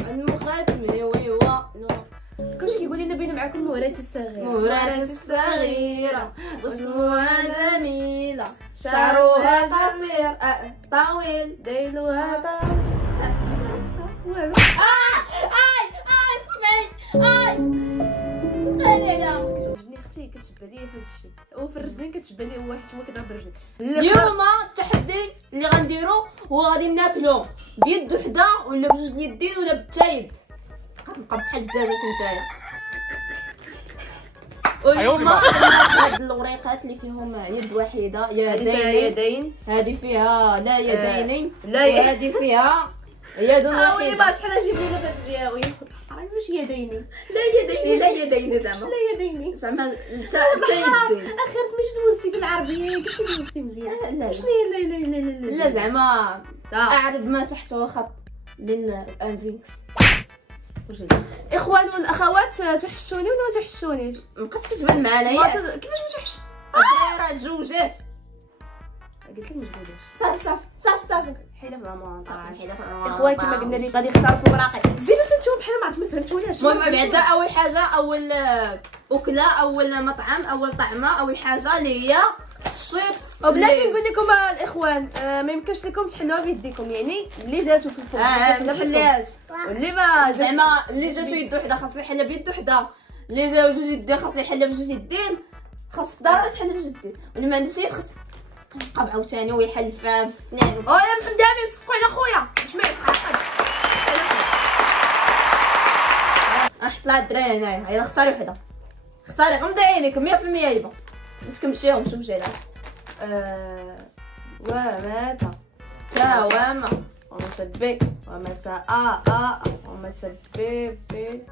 المخاتمي ويوا كلشي كيقول لنا بين معكم موراتي الصغيره. موراتي الصغيره واسمها جميله شعرها قصير طويل ديلها كتعجبني اختي، كتشبه ليا في هذا الشيء، وفي الرجلين كتشبه لي واحد هو كيضرب بالرجلين. اليوم التحدي اللي غنديرو هو غادي ناكلو بيد وحده ولا بجوج اليدين ولا بالتايد، غتبقى بحال الدجاجه نتايا. واليوم هاد الوريقات اللي فيهم يد وحيده يدين، هذه فيها لا يدين لا وهذه فيها يد وحيده. واحده. شحال نجيب لنا في الجياوي ناخذ الحرام واش يديني؟ لا يدين زعما لا يديني زعما تا يدين. اخر سميتو دوزتي بالعربيه قلتي دوزتي مزيان. لا شنو هي لا زعما اعرف ما تحته خط بين انفيكس. اخوان والاخوات تحشوني ولا ما تحشونيش؟ مابقاش كتبان معايا كيفاش ما تحش؟ الدايره تزوجات. قلت لك ما تقوليش. صافي حيله في الرمضان صراحه. حيله في الرمضان. اخوان كما قلنا لي غادي يختاروا في وراقي. زينوا نتوما بحال ما عرفت ما فهمتونيش. المهم بعدا اول حاجه اول اكله اول مطعم اول طعمه اول حاجه اللي هي الشيبس. وبلاتي نقول لكم الاخوان ما يمكنش لكم تحنوها بيديكم، يعني اللي جاتو في الفوق ما تحلاش، واللي ما زعما اللي جاتو يد وحده خاص يحلها بيد وحده، اللي جاو جوج يدين خاص يحلها بجوج يدين، خاصك ضروري تحلها بجوج يدين، واللي ما عندوش يد خاص يبقى عاوتاني ويحل فيها بالسنان. يا محمد امين صفقوا على خويا باش ما يتعقد. نحط لها الدراري هنايا. يلا اختاري وحده، اختاري غمضي عينيك 100% يبا باش كنمشيهم شوف جاي ومات وما ومتبي ومات ومتبي بي.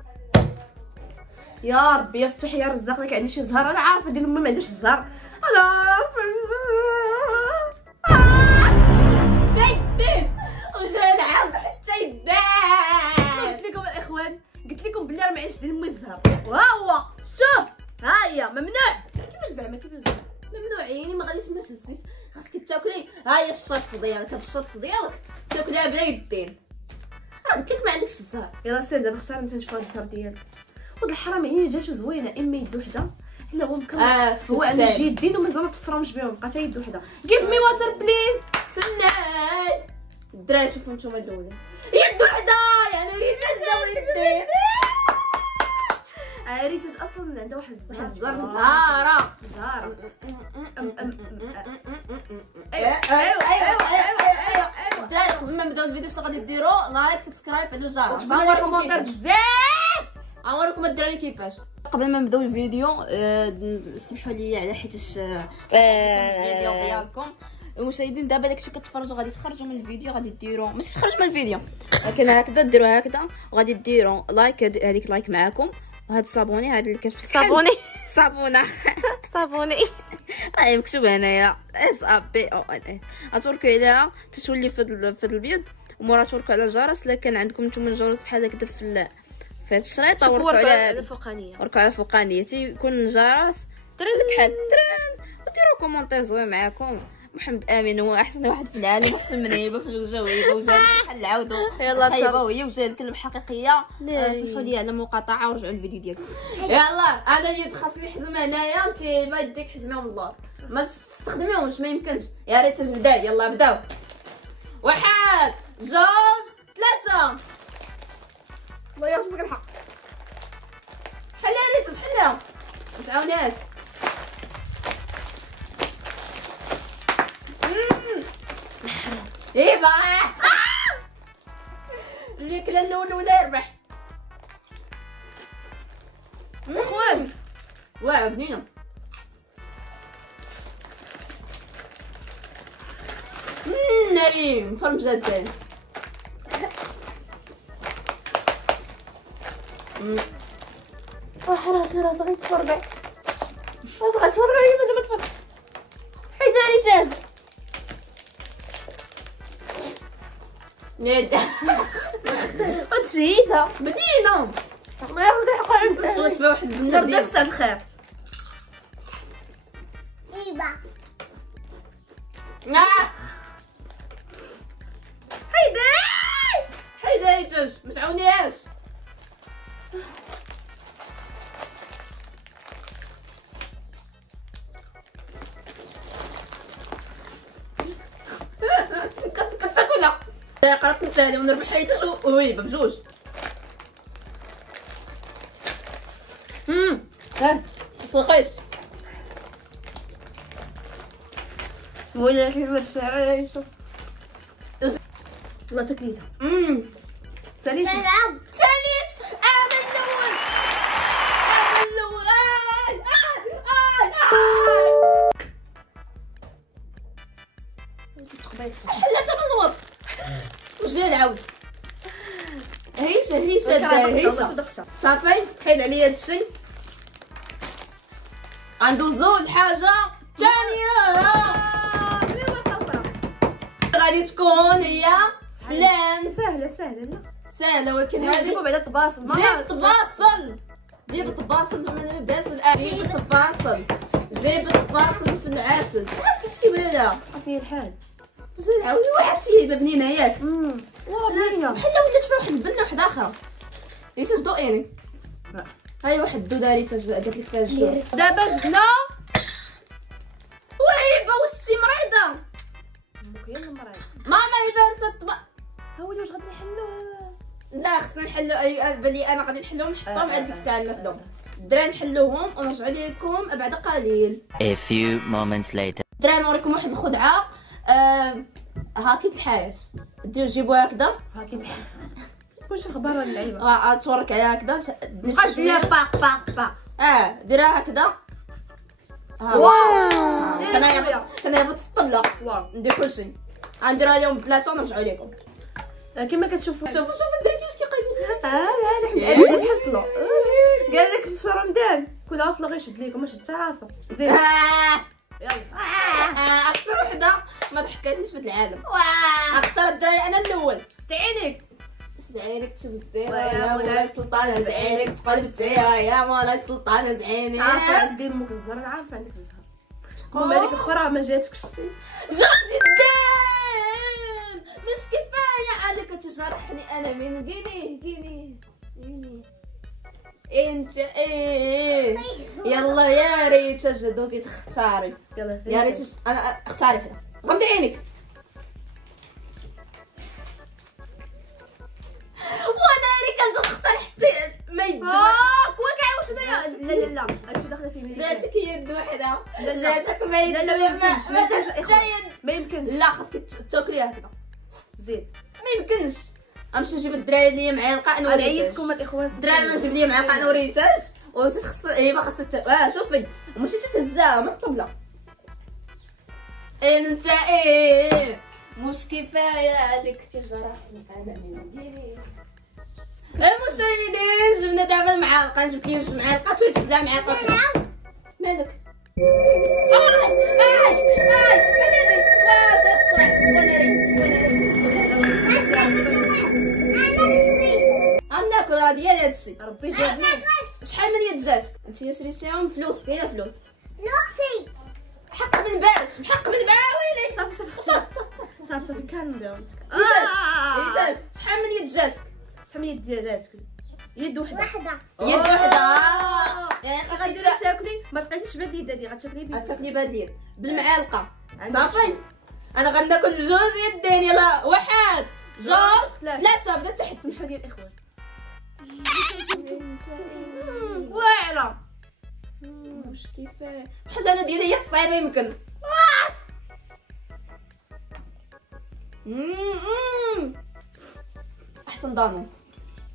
يا ربي يفتح يا رزاق لك عندي شي زهر. انا عارفه ديال امي ما عندهاش الزهر. انا جايبين وجاي العام حتى يدان. قلت لكم الاخوان، قلت لكم بلي راه ما عنديش ديال امي الزهر. وهو شوف ها هي ممنوع. كيفاش زعما ممنوع يعني ما غاديش ما تهزيش، خاصك تاكلي. ها هي الشطس ديالك، هاد الشطس ديالك تاكليها بلا يدين، راه قلت لك ما عندكش الزهر. يلا سير دابا اختار انت نشوف هاد الزهر ديالك. ود الحرام يعني جاتو زوينه اما يد وحده الا هو مكون هو عنده شي يدين ومازال ما تفرمش بهم بقات يد وحده. جيف مي واتر بليز. سناي الدراري شوفوا نتوما الاولى يد وحده يعني ريتاج جاو يدين. ريتاج اصلا عندها واحد الزهر زهره ايوا الدراري قبل ما نبداو الفيديو شنو غادي ديروا؟ لايك سبسكرايب فعلوا الجرس نوريكم كيفاش بزاف. غنوريكم الدراري كيفاش. قبل ما نبداو الفيديو سمحوا لي على حيتاش الفيديو ديالكم المشاهدين دابا داكشي كتفرجوا غادي تخرجوا من الفيديو غادي ديروا ماشي تخرجوا من الفيديو ولكن هكذا ديروا هكذا وغادي ديروا لايك. هذيك لايك معاكم وهاد الصابوني هاد اللي كتفتح صابونه هاي مكتوب هنايا SABONE. غتوركوا عليها تتولي في البيض ومورا توركوا على الجرس. الا كان عندكم نتوما الجرس بحال هكذا في هاد الشريطه وركوا على الفوقانيه تيكون الجرس دري لك حال تران وديروا كومونتير زوين معاكم. محمد امين هو احسن واحد في العالم، احسن من هبه في الوجه وهبه وجهها بحال العوده. يلا هبه وهي وجهها الكلب حقيقيه. سمحوا لي على المقاطعه ورجعوا الفيديو ديالكم. يلا انا اليد خاصني نحزم هنايا انت ما يديك حزميهم اللور ما تستخدميهمش ما يمكنش. يا ريت تبدا يلا بداو 1 2 3. الله يرزقك الحق. حلها ريت حلها ما تعاونيهاش. ايه بقى اللي كلا الاول ولا يربح. اخوان واعر بنينه. ناري فرم جدان. راسي غير تفرقعي مازال ما تفرقعي. حيدها رجال وتشيتها بدينا. الله يرضي حق عليك. صوت فيها واحد البنه ديال بساط الخير. حيدها قربت نسالي ونربح حيتاش وهيبه بجوج. ها سخيش ولا كيف الشعيش والله تكليتها. ساليتي ساليت انا الاول حلاتها من الوسط وجا نعاود هيشه صافي. حيد عليا هادشي غندوزو لحاجه ثانيه غادي تكون هي سلام. سهله ولكن نجيبو بعدا الطباصل. جيب الطباصل من الباسل. جيب الطباصل في العسل. كيفاش كيقولوا لها عطيني الحال زين عاودي وحدتي بنينه ياك. بنينه بحال ولات فيها واحد البنه واحده اخرى. ريتاش ضوئيني هاي واحد الدوداري قالت لك فيها الجوع. دابا جبنا وهيبه وشتي مريضه. يلا مريض ماما يبارس الطبق. ها ولي واش غادي نحلوه؟ لا خصنا نحلو. بلي انا غادي نحلوهم نحطهم عند ديك الساعه ناخذهم. الدراري نحلوهم ونرجعوا لكم بعد قليل. A few moments later. الدراري نوريكم واحد الخدعه. هاكيت الحياه ديروا جيبوها هكذا. هاكي واش اخبار اللعيبه؟ تورك عليها هكذا. بقات فيها باق ديرها هكذا. كنهبط في الطبله ندير كلشي. غنديروها لهم ثلاثه ونرجعوا لكم. كما كتشوفوا شوفوا الدراري كيفاش كيقيدوا. لا بحال فلو قال لك في رمضان كل فلو غيشد ليكم ما شدت راسه. زين يلا اكثر وحده ما ضحكتنيش في العالم. اختار الدراري انا الاول. استعينك تشوف الزين يا مولاي سلطانه زعينك تقلبت يا مولاي سلطانه زعيني. عارفه عندي امك الزهر عارفه عندك الزهر. المهم هذيك الاخرى ما جاتكش. جوزي الدين مش كفايه عليك تجرحني انا من جيني انت يلا يا ريت جدوتي تختاري. يا ريت انا اختاري وحده. غمضي عينك. وانا كنت نختار حتى ما يدوي. كون كاع واش هنايا. لا هادشي داخله في ميزان. جاتك يد وحده. لا جاتك ما يد. ما يمكنش. لا خاصك تاكليها هكذا. زيد ما يمكنش. غنمشي نجيب الدراري اللي معلقه انا وريتاج. عيفتكم الاخوان. الدراري نجيب لي معلقه انا وريتاج وريتاج ما خاصها شوفي وماشي تتهزاها من الطبله. انت مش كفايه عليك تجرحني انا من ديني. المشاهدين جبنا دابا المعلقه. جبت لي جوج معالق تولي تجلى معلقه مالك. مالك واش الصريح ناكل راه ديالي هادشي. ربي جابني. شحال من يد جاتك انت شريتيهم فلوس. كاينه فلوس فلوسي بحق من باش بحق من ويلي. صافي كان نديرو. ريتاج شحال من يد جاتك؟ شحال من يد ديالك؟ يد وحده. يد وحده. غادي تاكلي ما تبقيتيش بهاد اليد هادي غتاكلي بيد. غتاكلي بديل بالمعالقه. صافي انا غناكل بجوج يدين. يلا واحد جوج ثلاثه. بدا تحت. سمحوا لي الاخوان. واعره مش كفايه. بحال انا ديالي هي الصعيبه يمكن. احسن ضانون.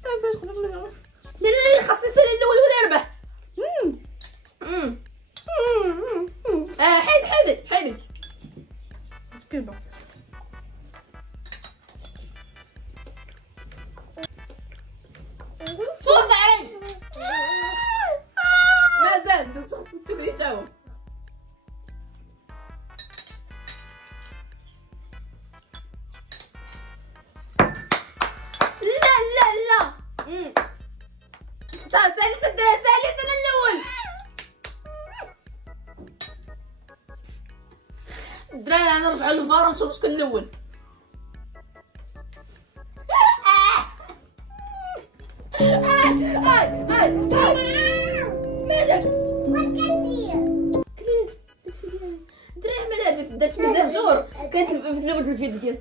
لا خاصني نسالي الاول ولا يربح. حيدي كيبا فوز علي. مازال بس خاصك تاكلي تا هو. لا ساليت الدراري. ساليت انا الاول. الدراري انا نرجعوا للفار ونشوف شكون الاول. مالك واش كندير؟ كليت الدراري مالك درت مزال جور كانت في الفيديو ديال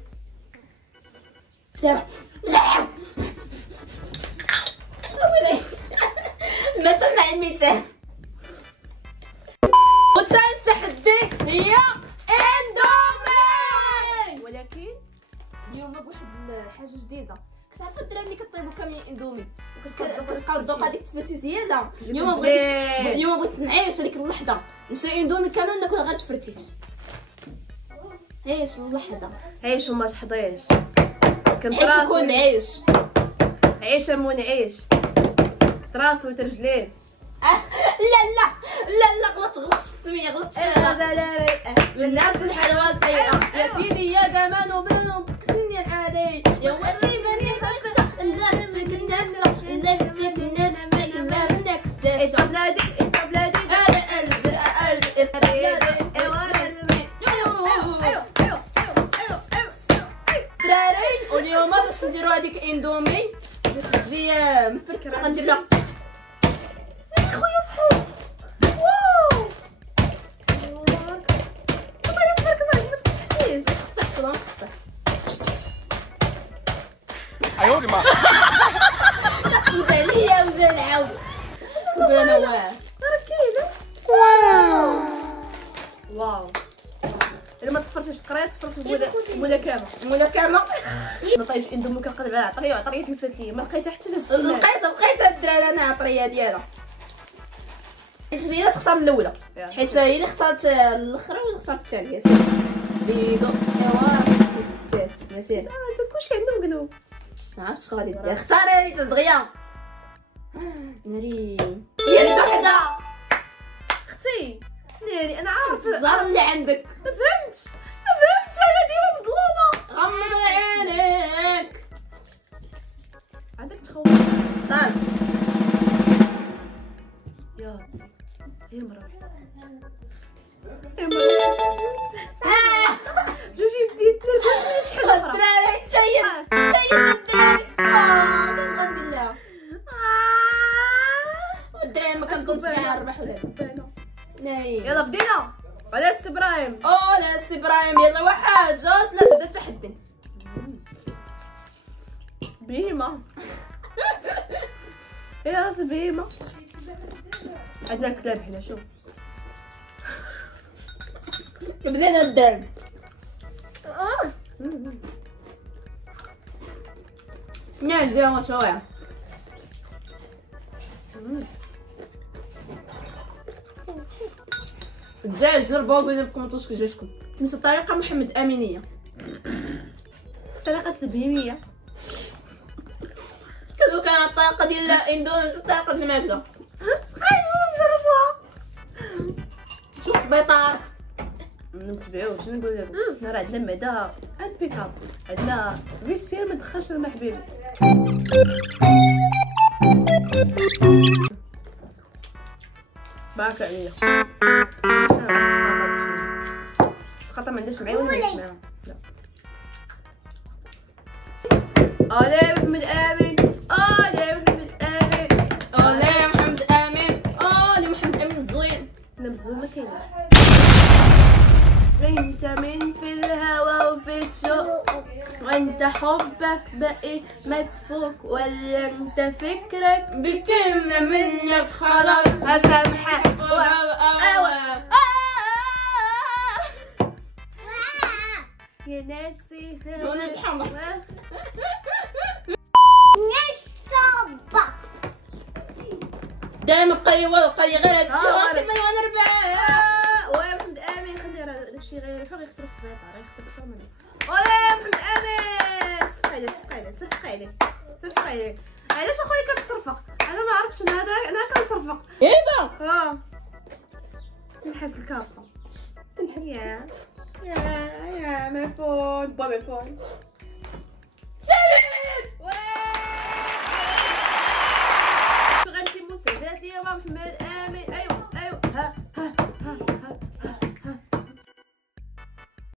دابا بزاف المثل مع المثال. وثالث تحدي هي اندومي، ولكن اليوم بواحد الحاجه جديده. كتعرفوا الدراري اللي كطيبوا كاملين اندومي وكتقادو هذيك التفاتي زياده. اليوم بغيت نعيش هذيك اللحظه، نشري اندومي كامل وناكلها غير تفرتيت. عيش اللحظه، عيش وما تحضيش، عيش وكل عيش، عيش اموني عيش راسو وترجلين. لا غلط في السميه، غلط في الناس الحلوه سيئه. يا سيدي يا جمال وبنو بكسني العادي يا واتي بني نكسه نلقتك النكسه نلقتك النكسه ما النكسه انت بلادي انا قلب دراري. واليوم باش نديرو هذيك اندومي باش تجي مفركشه غندير لها خويا صحو. واو والله تبارك الله ما تفسحتيش، ما تفسحش والله ما تفسح. ايوا دي ما وزال هي وزال عاود انا واه ركيده. واو الا ما تفرجتيش تقراي تفرج الملاكمه نطيب اندومي كنقلب على عطريه وعطريه تلفات ليا ما لقيتها حتى لقيت الدراري انا عطريه ديالها. حيت هي تختار الاولى، حيت هي اللي اختارت الاخرى واللي اختارت الثانيه. سير بيضو ايوا الثالث يا سير انت كلشي عندهم قلوب. ما عرفتش اش غادي دير، اختاري دغيا ناري. هي الوحده اختي ناري. انا عارف الزهر اللي عندك، ما فهمتش انا ديما مظلومه. غمض عينيك عندك تخوف صافي يا ربي. هي مرة جوج يدين درت شي حاجه اخرى. الدراري تشيد الدراري كيف غندير لها الدراري ما كنظنش كاع نربح ولا ناي. يلا بدينا على السي ابراهيم. لا السي ابراهيم يلا واحد جوج ثلاثه بدا التحدي. بهيمه يا راس البهيمه عندنا كلاب حنا. شوف بدينا الدرب. نعزي ما شويه الدجاج جربوا وقولوا لكم كيفاش جاتكم. تمشي الطريقه محمد امينيه، طريقه البهيميه كذو كان الطريقه ديال اندومي ماشي الطريقه ديال الماكله. نجربوها. شوف بيطار نتبعوه. شنو نقول لكم، حنا راه عندنا معده البيكاب، عندنا فيستير ما تدخلش لنا حبيبي. بارك عليا خاطر ما عندهاش معايا ولا معايا. محمد امين محمد امين الزوين. لا الزوين ما كاينش. انت من في الهوى وفي الشوق وانت حبك بقي مدفوك ولا انت فكرك بكلمة منك خلاص هسامحك. يا ناسي لون الحمر دايما بقى والو بقى لي غير هادشي وغادي ما نربح. محمد امين خلي راه داكشي غير يخسر في السبيطار يخسر شحال من محمد امين. صفقي عليه علاش اخويا كتصرفق؟ انا ما عرفتش انا كنصرفق هبه نحس الكابطه تنحس يا ميفون ميفون ساليت غنمشي مسجلات ليا محمد